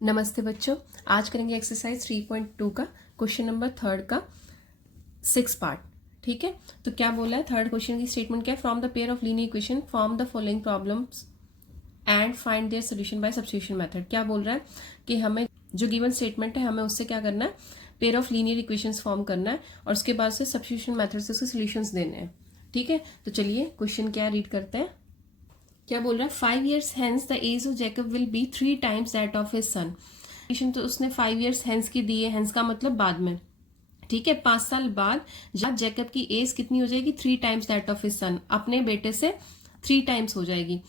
नमस्ते बच्चों, आज करेंगे एक्सरसाइज 3.2 का क्वेश्चन नंबर 3 का 6 पार्ट। ठीक है, तो क्या बोला है थर्ड क्वेश्चन की स्टेटमेंट क्या है? From the pair of linear equation form the following problems and find their solution by substitution method. क्या बोल रहा है कि हमें जो गिवन स्टेटमेंट है हमें उससे क्या करना है, pair of linear equations form करना है और उसके बाद से सब्स्टिट्यूशन मेथड से उसके सोल्यूशंस देने हैं। ठीक है, तो चलिए क्वेश्चन क्या रीड करते हैं। क्या बोल रहा है? 5 years hence the age of Jacob will be 3 times that of his son। तो उसने 5 years hence की दी है, hence का मतलब बाद में। ठीक है, 5 साल बाद जब जैकब की एज कितनी हो जाएगी? 3 times that of his son, अपने बेटे से 3 times हो जाएगी।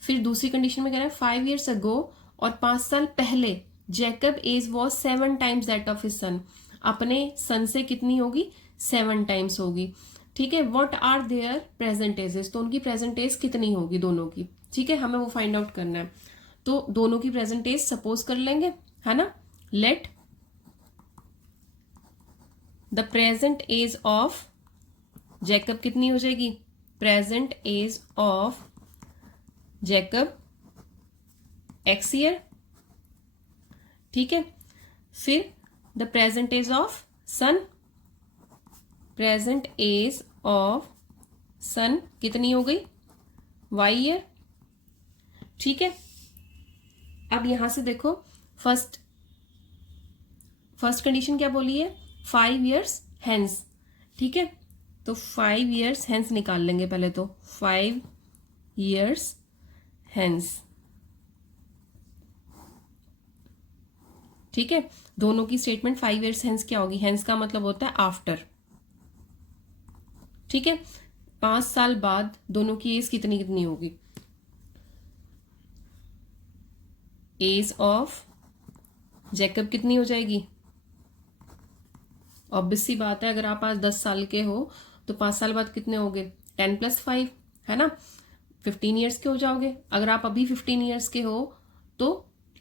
फिर दूसरी कंडीशन में कह रहा है 5 years ago और 5 साल पहले Jacob age was 7 times that of his son, अपने सन से कितनी होगी? 7 times होगी। ठीक है, what are their present ages, तो उनकी प्रेजेंट एज कितनी होगी दोनों की। ठीक है, हमें वो फाइंड आउट करना है। तो दोनों की प्रेजेंट एज सपोज कर लेंगे, है ना। Let the present age of Jacob कितनी हो जाएगी? Present age of Jacob x year. ठीक है, फिर the present age of son, present age of son कितनी हो गई? Y year. ठीक है, अब यहां से देखो फर्स्ट कंडीशन क्या बोली है? 5 years hence। ठीक है, तो 5 years hence निकाल लेंगे पहले तो। 5 years hence। ठीक है, दोनों की स्टेटमेंट 5 years hence क्या होगी? hence का मतलब होता है आफ्टर। ठीक है, 5 साल बाद दोनों की एज कितनी कितनी होगी? एज ऑफ जैकब कितनी हो जाएगी? ऑब्वियस सी बात है, अगर आप आज 10 साल के हो तो 5 साल बाद कितने होगे? 10 + 5, है ना। 15 ईयर्स के हो जाओगे। अगर आप अभी 15 ईयर्स के हो तो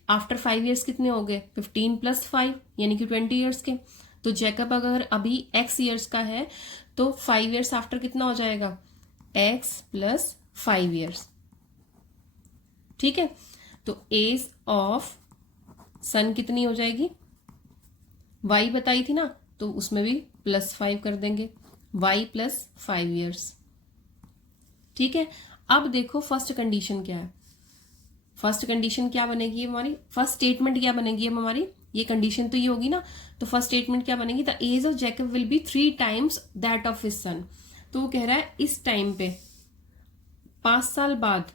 आफ्टर 5 ईयर्स कितने होगे? 15 + 5 यानी कि 20 ईयर्स के। तो जैकब अगर अभी x ईयर्स का है तो 5 ईयर्स आफ्टर कितना हो जाएगा? x + 5 years. ठीक है, तो एज ऑफ सन कितनी हो जाएगी? y बताई थी ना, तो उसमें भी +5 कर देंगे, y + 5 ईयर्स। ठीक है, अब देखो फर्स्ट कंडीशन क्या है। फर्स्ट कंडीशन क्या बनेगी हमारी? फर्स्ट स्टेटमेंट क्या बनेगी हमारी? ये कंडीशन तो ये होगी ना, तो फर्स्ट स्टेटमेंट क्या बनेगी? The age of Jacob will be 3 times that of his son. तो वो कह रहा है इस टाइम पे 5 साल बाद,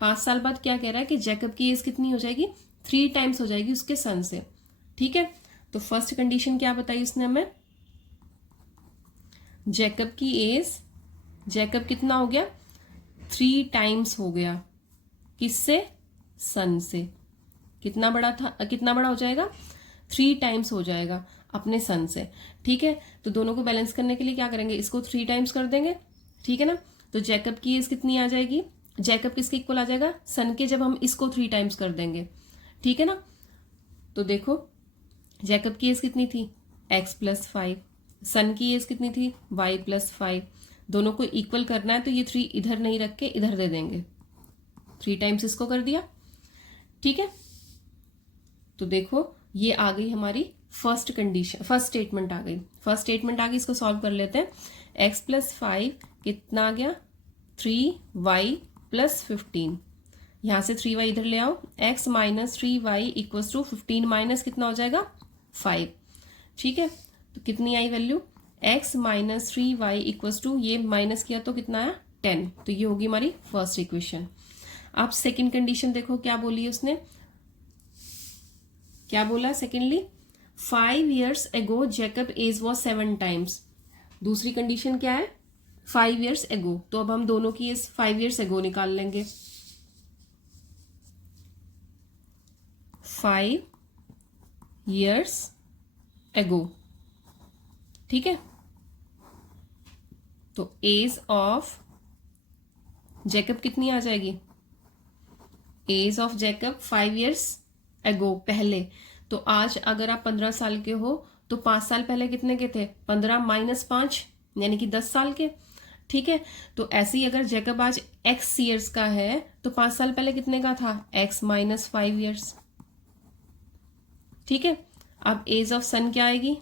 5 साल बाद क्या कह रहा है कि जैकब की एज कितनी हो जाएगी? 3 times हो जाएगी उसके सन से। ठीक है, तो फर्स्ट कंडीशन क्या बताई उसने हमें? जैकब की एज, जैकब कितना हो गया? 3 times हो गया। किससे? सन से। कितना बड़ा था, कितना बड़ा हो जाएगा? 3 times हो जाएगा अपने सन से। ठीक है, तो दोनों को बैलेंस करने के लिए क्या करेंगे? इसको 3 times कर देंगे। ठीक है ना, तो जैकब की एज कितनी आ जाएगी? जैकब किसके इक्वल आ जाएगा? सन के, जब हम इसको 3 times कर देंगे। ठीक है ना, तो देखो जैकब की एज कितनी थी? x + 5। सन की एज कितनी थी? y + 5। दोनों को इक्वल करना है तो ये 3 इधर नहीं रख के इधर दे देंगे। 3 times इसको कर दिया। ठीक है, तो देखो ये आ गई हमारी फर्स्ट कंडीशन, फर्स्ट स्टेटमेंट आ गई। फर्स्ट स्टेटमेंट आ गई, इसको सॉल्व कर लेते हैं। x + 5 कितना आ गया? 3y + 15। यहां से 3y इधर ले आओ। x - 3y = 15 माइनस कितना हो जाएगा? 5। ठीक है, तो कितनी आई वैल्यू? x - 3y = ये माइनस किया तो कितना आया? 10। तो ये होगी हमारी फर्स्ट इक्वेशन। अब सेकंड कंडीशन देखो क्या बोली है उसने। क्या बोला secondly? 5 years ago Jacob age was 7 times। दूसरी कंडीशन क्या है? 5 years ago। तो अब हम दोनों की एज 5 years ago निकाल लेंगे। 5 years ago। ठीक है, तो एज ऑफ जैकब कितनी आ जाएगी? Age of Jacob 5 years ago, पहले। तो आज अगर आप 15 साल के हो तो 5 साल पहले कितने के थे? 15 - 5 यानी कि 10 साल के। ठीक है, तो ऐसे ही अगर जैकब आज x ईयर्स का है तो 5 साल पहले कितने का था? x - 5 years. ठीक है, अब एज ऑफ सन क्या आएगी,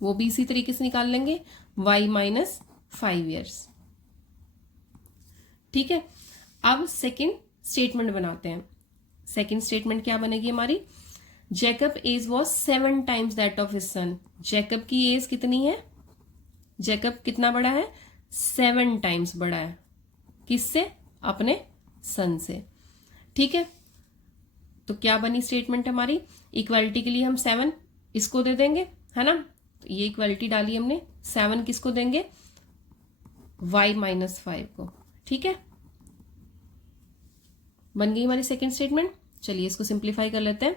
वो भी इसी तरीके से निकाल लेंगे, y माइनस 5 ईयर्स। ठीक है, अब सेकंड स्टेटमेंट बनाते हैं। सेकंड स्टेटमेंट क्या बनेगी हमारी, Jacob age was 7 times that of his son. Jacob की एज कितनी है, जैकब कितना बड़ा है, 7 टाइम्स बड़ा है, किससे, अपने सन से। ठीक है, तो क्या बनी स्टेटमेंट हमारी, इक्वालिटी के लिए हम 7 इसको दे देंगे, है ना, तो ये इक्वालिटी डाली हमने, 7 किसको देंगे, y माइनस 5 को। ठीक है, बन गई हमारी सेकेंड स्टेटमेंट। चलिए इसको सिंप्लीफाई कर लेते हैं।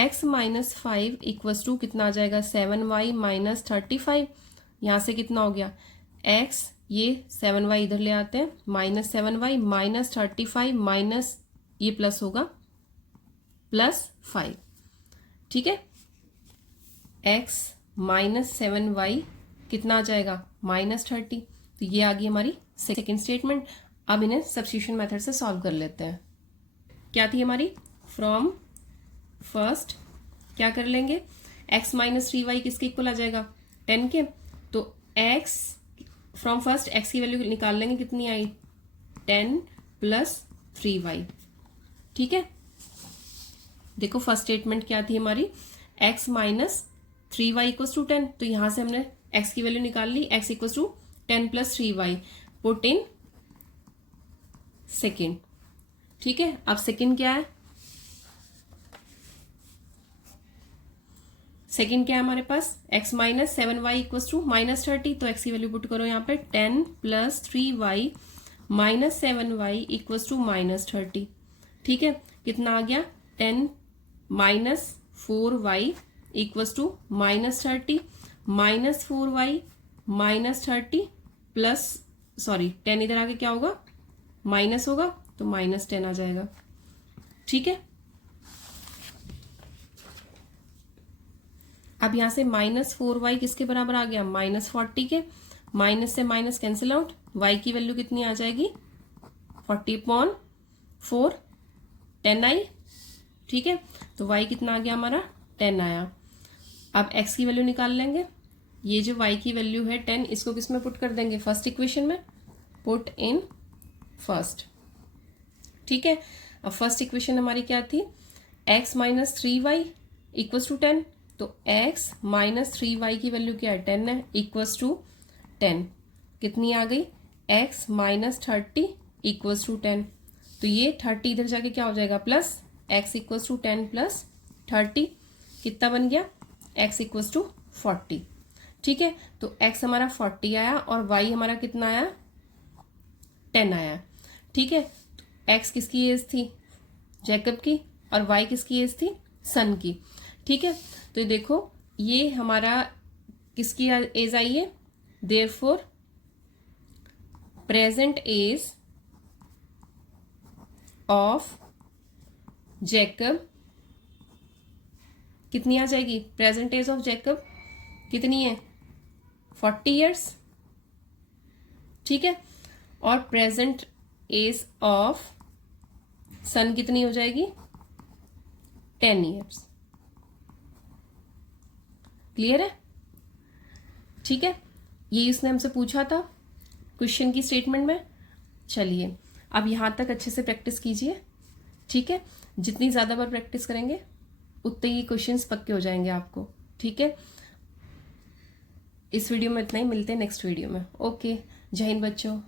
x माइनस 5 इक्वल्स टू कितना आ जाएगा, 7y माइनस 35। यहां से कितना हो गया, x, ये 7y इधर ले आते हैं, माइनस 7y माइनस 35 माइनस ये प्लस होगा प्लस 5। ठीक है, x माइनस 7y कितना आ जाएगा, माइनस 30। तो ये आ गई हमारी सेकेंड स्टेटमेंट। अब इन्हें सब्स्टिट्यूशन मेथड से सॉल्व कर लेते हैं। क्या थी हमारी, फ्रॉम फर्स्ट क्या कर लेंगे, x माइनस 3y किसके इक्वल आ जाएगा, 10 के। तो x फ्रॉम फर्स्ट x की वैल्यू निकाल लेंगे, कितनी आई, 10 प्लस 3y। ठीक है, देखो फर्स्ट स्टेटमेंट क्या थी हमारी, x minus 3y equals to 10। तो यहां से हमने x की वैल्यू निकाल ली, x equals to 10 plus 3y, put in second. ठीक है, अब सेकेंड क्या है, सेकेंड क्या है हमारे पास, x minus 7y equals to minus 30। तो x की वैल्यू पुट करो यहाँ पे, 10 plus 3y minus 7y equals to minus 30। ठीक है, कितना आ गया, 10 minus 4y equals to minus 30, minus 4y minus 30 plus, sorry 10 इधर आके क्या होगा, माइनस होगा, तो माइनस 10 आ जाएगा। ठीक है, अब यहां से माइनस 4y किसके बराबर आ गया, माइनस 40 के। माइनस से माइनस कैंसिल आउट, y की वैल्यू कितनी आ जाएगी, 40/4, 10 आई। ठीक है, तो y कितना आ गया हमारा, 10 आया। अब x की वैल्यू निकाल लेंगे, ये जो y की वैल्यू है 10, इसको किस में पुट कर देंगे, फर्स्ट इक्वेशन में, पुट इन फर्स्ट। ठीक है, अब फर्स्ट इक्वेशन हमारी क्या थी, x minus 3y equals to 10। तो x माइनस 3y की वैल्यू क्या है, 10 है, इक्वल्स टू 10 कितनी आ गई, x माइनस 30 इक्वल्स टू 10। तो ये 30 इधर जाके क्या हो जाएगा, plus x equals to 10 plus 30 कितना बन गया, x इक्वल्स टू 40। ठीक है, तो x हमारा 40 आया और y हमारा कितना आया, 10 आया। ठीक है, तो x किसकी एज थी, जैकब की, और y किसकी एज थी, सन की। ठीक है, तो देखो ये हमारा किसकी एज आई है, therefore present age of Jacob कितनी आ जाएगी, प्रेजेंट एज ऑफ जैकब कितनी है, 40 ईयर्स। ठीक है, और प्रेजेंट एज ऑफ सन कितनी हो जाएगी, 10 ईयर्स। क्लियर है। ठीक है, ये उसने हमसे पूछा था क्वेश्चन की स्टेटमेंट में। चलिए अब यहां तक अच्छे से प्रैक्टिस कीजिए। ठीक है, जितनी ज्यादा बार प्रैक्टिस करेंगे उतने ही क्वेश्चंस पक्के हो जाएंगे आपको। ठीक है, इस वीडियो में इतना ही, मिलते हैं नेक्स्ट वीडियो में। ओके, जय हिंद बच्चों।